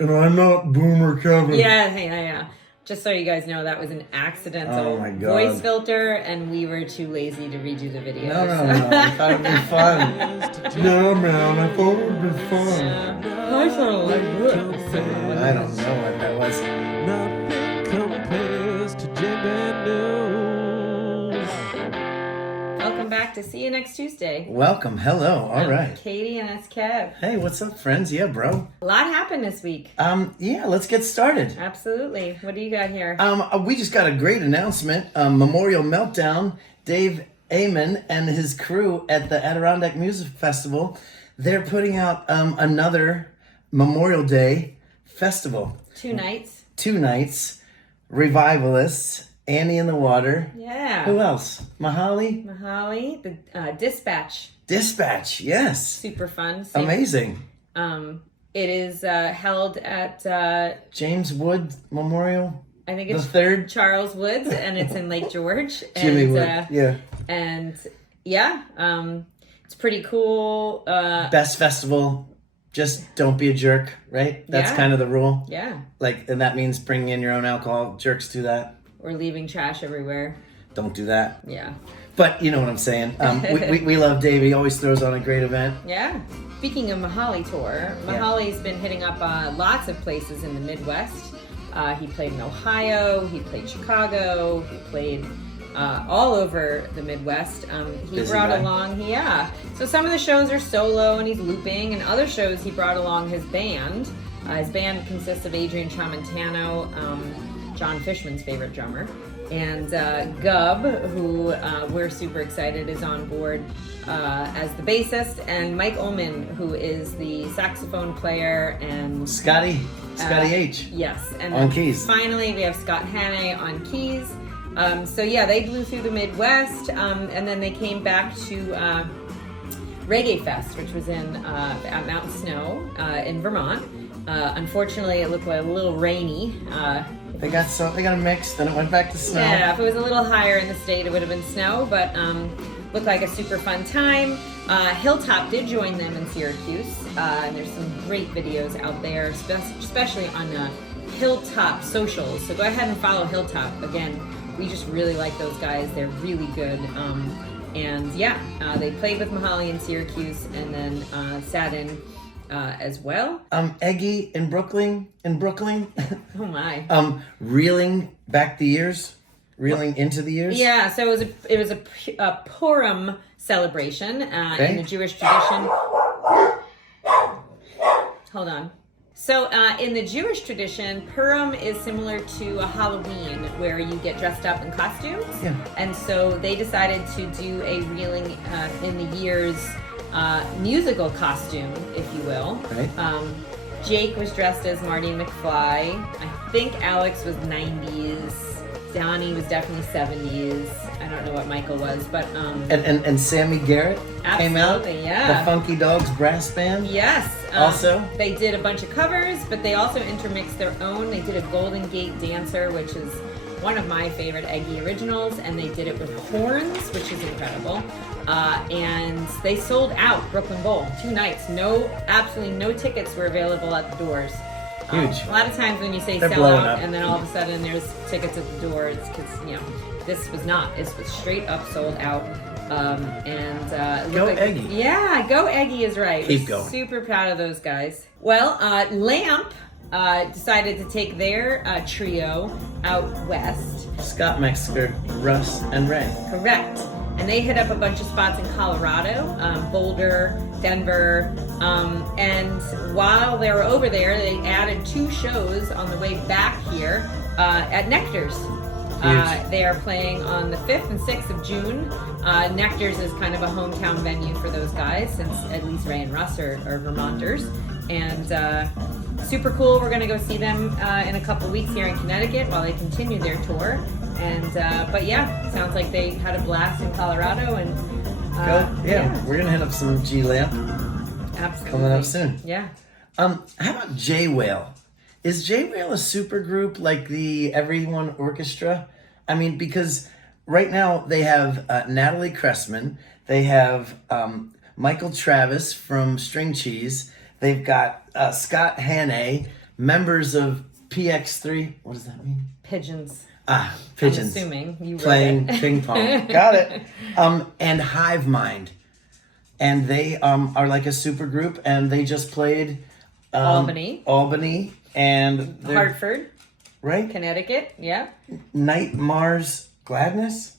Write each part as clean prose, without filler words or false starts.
And I'm not Boomer Kevin. Yeah. Just so you guys know, that was an accidental voice filter, and we were too lazy to redo the video. No. I thought it'd be fun. Yeah, man, I thought it would be fun. I sound like this. I don't know what that was. Nothing compares to J-Band News. Welcome back to See You Next Tuesday. Welcome. Hello. All right. Katie and that's Kev. Hey, what's up, friends? Yeah, bro. A lot happened this week. Yeah, let's get started. Absolutely. What do you got here? We just got a great announcement. Memorial Meltdown, Dave Amon and his crew at the Adirondack Music Festival, they're putting out another Memorial Day festival. 2 nights. 2 nights. Revivalists. Annie in the Water. Yeah. Who else? Mihali? The Dispatch. Dispatch, yes. Super fun. Amazing. It is held at James Wood Memorial. I think it's the third. Charles Woods, and it's in Lake George. Jimmy Wood. Yeah. And yeah, it's pretty cool. Best festival. Just don't be a jerk, right? That's kind of the rule. Yeah. And that means bringing in your own alcohol. Jerks do that. Or leaving trash everywhere. Don't do that. Yeah. But you know what I'm saying. We love Dave. He always throws on a great event. Yeah. Speaking of Mihali tour, Mihali's been hitting up lots of places in the Midwest. He played in Ohio. He played Chicago. He played all over the Midwest. He brought along, So some of the shows are solo and he's looping, and other shows he brought along his band. His band consists of Adrian Tramontano, John Fishman's favorite drummer, and Gub, who we're super excited is on board as the bassist, and Mike Ullman, who is the saxophone player, and Scotty H. Yes, and on keys. Finally, we have Scott Hannay on keys. So they blew through the Midwest, and then they came back to Reggae Fest, which was at Mount Snow in Vermont. Unfortunately, it looked like a little rainy. They got a mix, then it went back to snow. Yeah, if it was a little higher in the state, it would have been snow, but looked like a super fun time. Hilltop did join them in Syracuse, and there's some great videos out there, especially on Hilltop socials. So go ahead and follow Hilltop. Again, we just really like those guys. They're really good. They played with Mihali in Syracuse, and then sat in as well. Eggy in Brooklyn. Oh my. Reeling back the years, reeling into the years. Yeah, so it was a Purim celebration in the Jewish tradition. Hold on. So in the Jewish tradition, Purim is similar to a Halloween where you get dressed up in costumes. Yeah. And so they decided to do a reeling in the years musical costume, if you will. Right. Jake was dressed as Marty McFly. I think Alex was 90s. Donnie was definitely 70s. I don't know what Michael was, but and Sammy Garrett came out. Yeah. The Funky Dogs brass band. Yes. Also, they did a bunch of covers, but they also intermixed their own. They did a Golden Gate Dancer, which is one of my favorite Eggy originals, and they did it with horns, which is incredible. And they sold out Brooklyn Bowl 2 nights. Absolutely no tickets were available at the doors. Huge. A lot of times when you say They're sell blowing out up. and then all of a sudden there's tickets at the door, it's because, this was not. This was straight up sold out. Go Eggy. Yeah, go Eggy is right. Keep We're going. Super proud of those guys. Well, Lamp decided to take their trio out west. Scott Metzger, Russ, and Ray. Correct. And they hit up a bunch of spots in Colorado, Boulder, Denver, and while they were over there, they added 2 shows on the way back here at Nectar's. They are playing on the 5th and 6th of June. Nectar's is kind of a hometown venue for those guys, since at least Ray and Russ are Vermonters. And super cool. We're going to go see them in a couple weeks here in Connecticut while they continue their tour. And sounds like they had a blast in Colorado. And we're gonna hit up some G Lamp. Absolutely. Coming up soon. Yeah. How about J Whale? Is J Whale a super group like the Everyone Orchestra? I mean, because right now they have Natalie Cressman, they have Michael Travis from String Cheese, they've got Scott Hannay, members of PX3. What does that mean? Pigeons. Pigeons. I'm assuming you wrote playing it. ping pong. Got it. And Hive Mind, and they are like a super group, and they just played Albany, and Hartford, right? Connecticut. Yeah. Night Mars Gladness.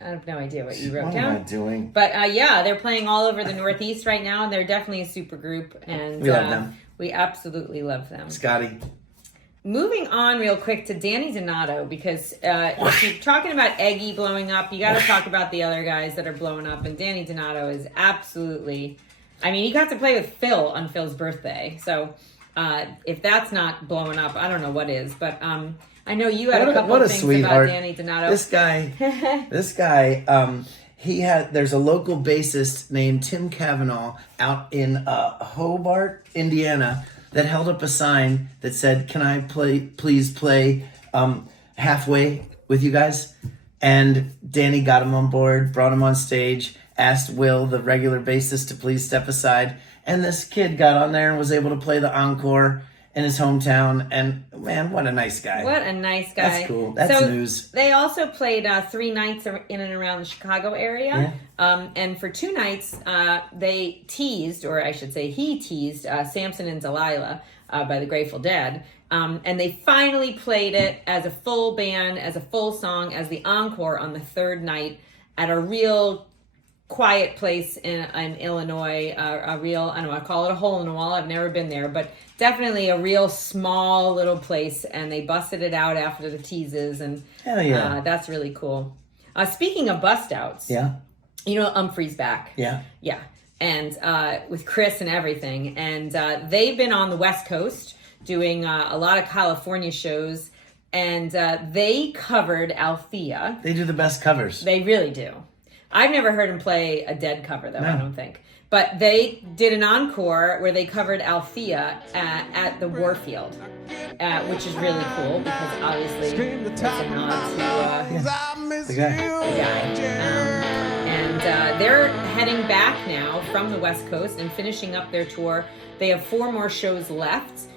I have no idea what you wrote What down. am I doing? But yeah, they're playing all over the Northeast right now, and they're definitely a super group, and We love them. We absolutely love them. Scotty. Moving on real quick to Danny Donato, because if you're talking about Eggy blowing up, you got to talk about the other guys that are blowing up, and Danny Donato is absolutely... I mean, he got to play with Phil on Phil's birthday, so if that's not blowing up, I don't know what is, but I know you had a couple of things about Danny Donato. This guy, there's a local bassist named Tim Cavanaugh out in Hobart, Indiana, that held up a sign that said, "Can I please play halfway with you guys?" And Danny got him on board, brought him on stage, asked Will, the regular bassist, to please step aside. And this kid got on there and was able to play the encore in his hometown. And man, what a nice guy. What a nice guy. That's cool. That's news. They also played 3 nights in and around the Chicago area. Yeah. And for 2 nights, they teased, or I should say he teased, Samson and Delilah by the Grateful Dead. And they finally played it as a full band, as a full song, as the encore on the 3rd night at a real quiet place in Illinois, a real, I don't know, I call it a hole in the wall. I've never been there, but definitely a real small little place, and they busted it out after the teases, and hell yeah. That's really cool. Speaking of bust outs, yeah, you know, Umphrey's back. Yeah. And with Chris and everything, and they've been on the West Coast doing a lot of California shows, and they covered Althea. They do the best covers. They really do. I've never heard him play a Dead cover, though, No. I don't think. But they did an encore where they covered Althea at the Warfield, which is really cool because obviously it's a nod to the guy. the guy. And they're heading back now from the West Coast and finishing up their tour. They have 4 more shows left.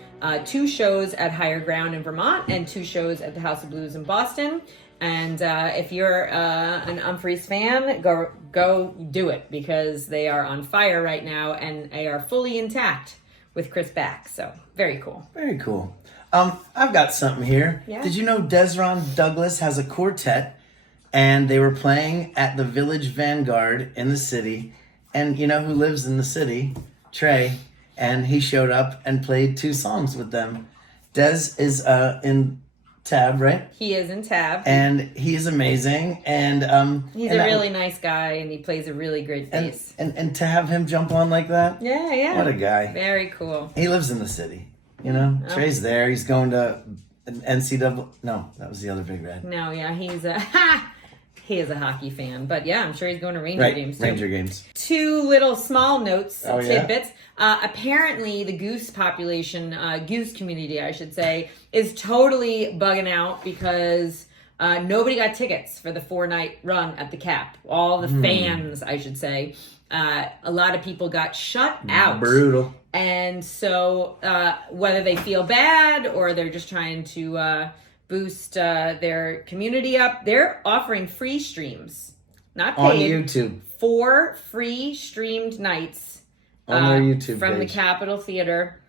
2 shows at Higher Ground in Vermont and 2 shows at the House of Blues in Boston. And if you're an Umphrey's fan, go do it, because they are on fire right now and they are fully intact with Chris back. So very cool. Very cool. I've got something here. Yeah. Did you know Dezron Douglas has a quartet, and they were playing at the Village Vanguard in the city, and you know who lives in the city? Trey, and he showed up and played 2 songs with them. Dez is in Tab, right? He is in Tab. And he is amazing, and He's a really nice guy, and he plays a really great bass. And to have him jump on like that, Yeah. what a guy. Very cool. He lives in the city, you know. Trey's there. He's going to NCAA. No, that was the other Big Red. No, yeah, he is a hockey fan, but yeah, I'm sure he's going to Ranger Right, games too. Ranger games. 2 little small notes, Oh, yeah? tidbits. Apparently, the goose population, goose community, I should say, is totally bugging out because nobody got tickets for the 4-night run at the Cap. All the fans, I should say. A lot of people got shut out. Brutal. And so whether they feel bad or they're just trying to boost their community up, they're offering free streams, not paid. On YouTube. 4 free streamed nights On their YouTube from page. the Capitol Theater,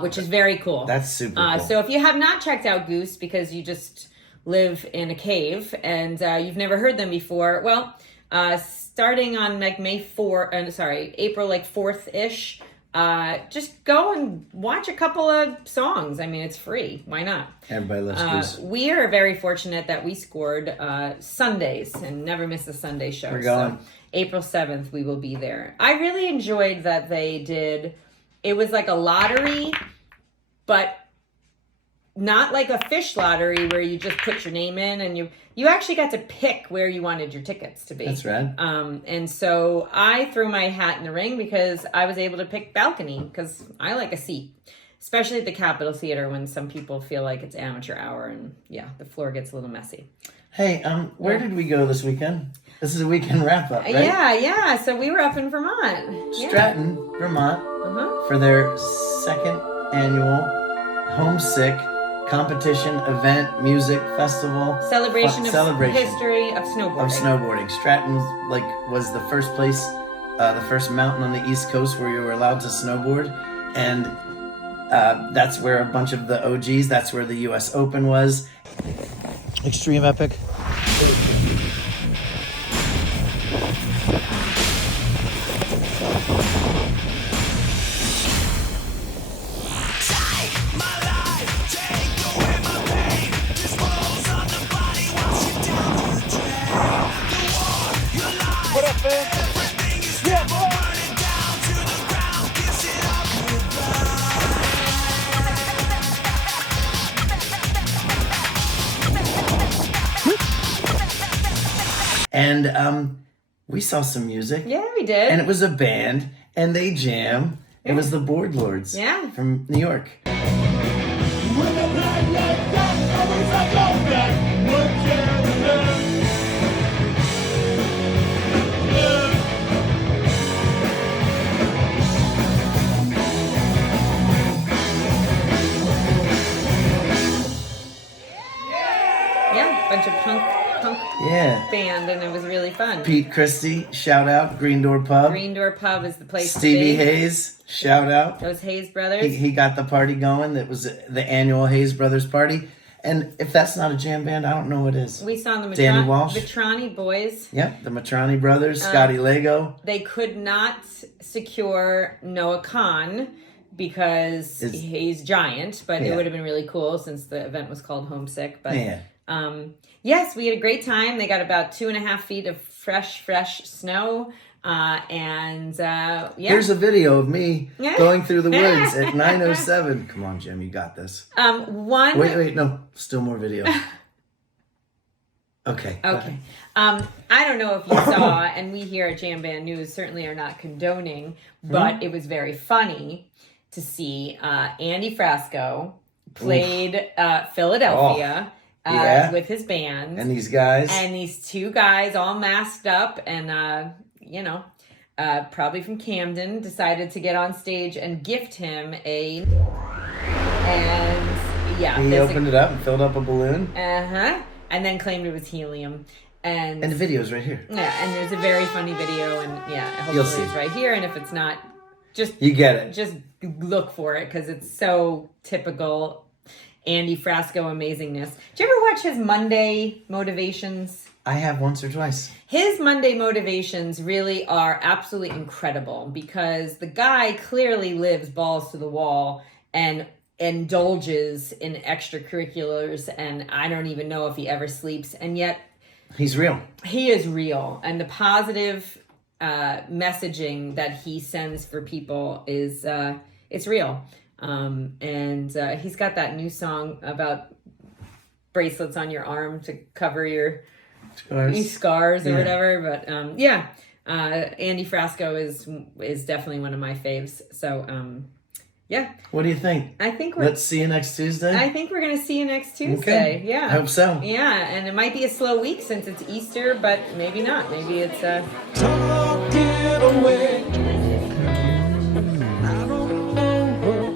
which is very cool. That's super cool. So if you have not checked out Goose because you just live in a cave and you've never heard them before, well, starting on like April like 4th-ish, just go and watch a couple of songs. I mean, it's free. Why not? Everybody loves Goose. We are very fortunate that we scored Sundays and never miss a Sunday show. We're going. So April 7th, we will be there. I really enjoyed that they did, it was like a lottery, but not like a fish lottery where you just put your name in and you actually got to pick where you wanted your tickets to be. That's rad. And so I threw my hat in the ring because I was able to pick balcony because I like a seat, especially at the Capitol Theater when some people feel like it's amateur hour and yeah, the floor gets a little messy. Hey, where did we go this weekend? This is a weekend wrap up, right? Yeah. So we were up in Vermont. Stratton, Vermont, Uh-huh. for their 2nd annual Homesick competition, event, music, festival. Celebration of celebration history of snowboarding. of snowboarding. Stratton was the first place, the first mountain on the East Coast where you were allowed to snowboard, and that's where a bunch of the OGs. That's where the U.S. Open was. Extreme Epic. And we saw some music. Yeah, we did. And it was a band, and they jam. It was the Board Lords. Yeah. From New York. Yeah, bunch of punk Yeah. band, and it was really fun. Pete Christie, shout out. Green Door Pub. Green Door Pub is the place Stevie to be. Hayes, shout out. Those Hayes brothers. He got the party going. That was the annual Hayes Brothers party. And if that's not a jam band, I don't know what is. We saw the Danny Walsh. Matrani boys. Yep, the Matrani brothers, Scotty Lego. They could not secure Noah Khan because he's giant, but it would have been really cool since the event was called Homesick. But yes, we had a great time. They got about 2.5 feet of fresh snow. Here's a video of me going through the woods at 9:07. Come on, Jim, you got this. Wait, no, still more video. Okay. Okay. I don't know if you saw, and we here at Jam Band News certainly are not condoning, but it was very funny to see Andy Frasco played Philadelphia with his band. And these guys. And these two guys all masked up and, probably from Camden, decided to get on stage and gift him he opened it up and filled up a balloon. And then claimed it was helium. And the video's right here. Yeah, and there's a very funny video, and hopefully it's right here. And if it's not, you get it. Just look for it because it's so typical Andy Frasco amazingness. Did you ever watch his Monday motivations? I have once or twice. His Monday motivations really are absolutely incredible because the guy clearly lives balls to the wall and indulges in extracurriculars, and I don't even know if he ever sleeps, and yet he's real. He is real, and the positive messaging that he sends for people is it's real. And he's got that new song about bracelets on your arm to cover your scars or whatever. But Andy Frasco is definitely one of my faves. So what do you think? I think let's see you next Tuesday. I think we're gonna see you next Tuesday. Okay. Yeah, I hope so. Yeah, and it might be a slow week since it's Easter, but maybe not. Maybe it's talking away. I don't know what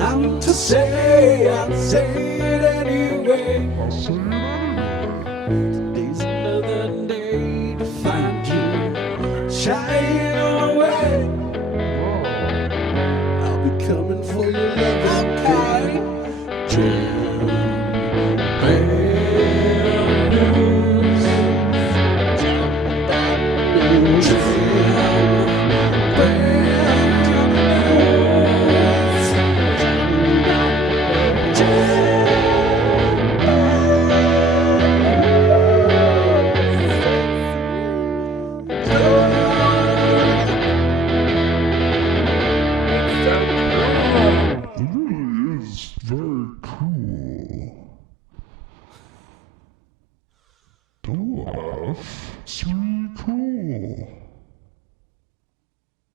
I'm to say. I'll say it anyway. Today's another day to find you shying away. I'll be coming for your love.